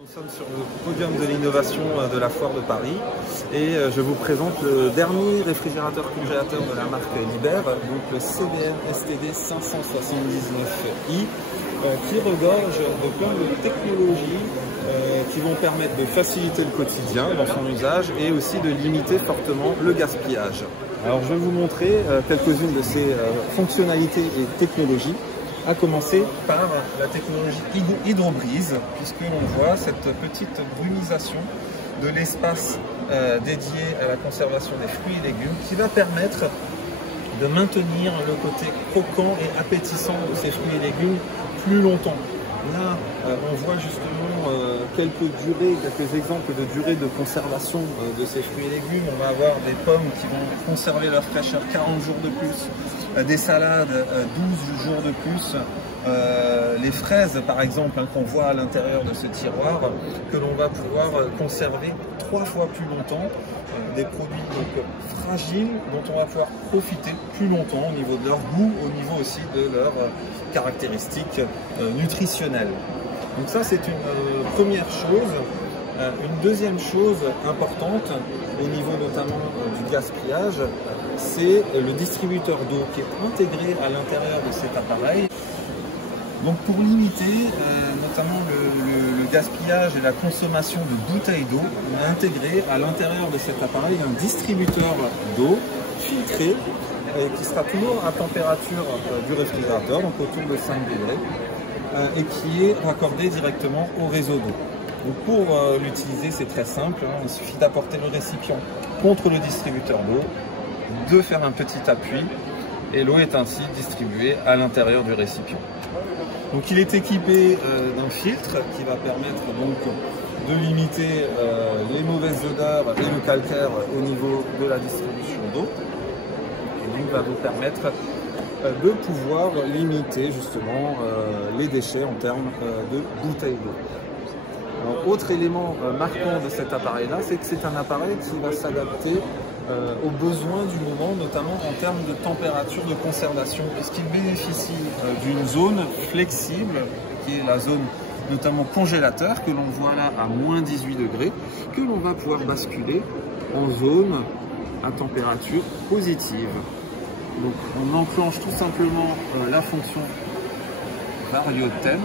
Nous sommes sur le podium de l'innovation de la foire de Paris et je vous présente le dernier réfrigérateur congélateur de la marque Liebherr, donc le CBM STD 579i, qui regorge de plein de technologies qui vont permettre de faciliter le quotidien dans son usage et aussi de limiter fortement le gaspillage. Alors je vais vous montrer quelques-unes de ces fonctionnalités et technologies, à commencer par la technologie hydrobrise, puisque l'on voit cette petite brumisation de l'espace dédié à la conservation des fruits et légumes qui va permettre de maintenir le côté croquant et appétissant de ces fruits et légumes plus longtemps. Là, on voit justement quelques exemples de durée de conservation de ces fruits et légumes. On va avoir des pommes qui vont conserver leur fraîcheur 40 jours de plus, des salades 12 jours de plus, les fraises par exemple qu'on voit à l'intérieur de ce tiroir que l'on va pouvoir conserver 3 fois plus longtemps, des produits donc fragiles dont on va pouvoir profiter plus longtemps au niveau de leur goût, au niveau aussi de leurs caractéristiques nutritionnelles. Donc ça c'est une première chose. Une deuxième chose importante au niveau notamment du gaspillage, c'est le distributeur d'eau qui est intégré à l'intérieur de cet appareil. Donc pour limiter notamment le gaspillage et la consommation de bouteilles d'eau, on a intégré à l'intérieur de cet appareil un distributeur d'eau filtré qui sera toujours à température du réfrigérateur, donc autour de 5 degrés, et qui est raccordé directement au réseau d'eau. Donc pour l'utiliser, c'est très simple, hein, il suffit d'apporter le récipient contre le distributeur d'eau, de faire un petit appui, et l'eau est ainsi distribuée à l'intérieur du récipient. Donc il est équipé d'un filtre qui va permettre donc de limiter les mauvaises odeurs et le calcaire au niveau de la distribution d'eau, et donc va vous permettre de pouvoir limiter justement les déchets en termes de bouteilles d'eau. Autre élément marquant de cet appareil-là, c'est que c'est un appareil qui va s'adapter aux besoins du moment, notamment en termes de température de conservation, puisqu'il bénéficie d'une zone flexible, qui est la zone notamment congélateur, que l'on voit là à moins 18 degrés, que l'on va pouvoir basculer en zone à température positive. Donc on enclenche tout simplement la fonction VarioTemp,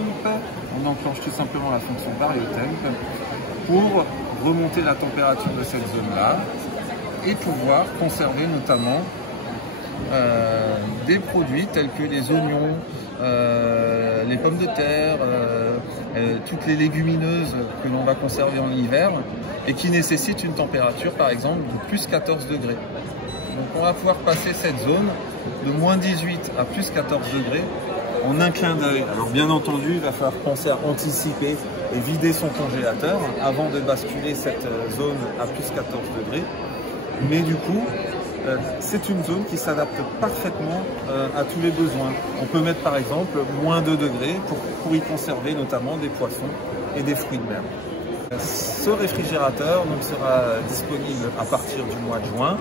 pour remonter la température de cette zone-là et pouvoir conserver notamment des produits tels que les oignons, les pommes de terre, toutes les légumineuses que l'on va conserver en hiver et qui nécessitent une température par exemple de plus 14 degrés. Donc on va pouvoir passer cette zone de moins 18 à plus 14 degrés en un clin d'œil. Alors bien entendu, il va falloir penser à anticiper et vider son congélateur avant de basculer cette zone à plus 14 degrés. Mais du coup, c'est une zone qui s'adapte parfaitement à tous les besoins. On peut mettre par exemple moins 2 degrés pour y conserver notamment des poissons et des fruits de mer. Ce réfrigérateur donc, sera disponible à partir du mois de juin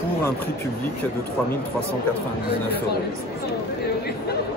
pour un prix public de 3 399 €.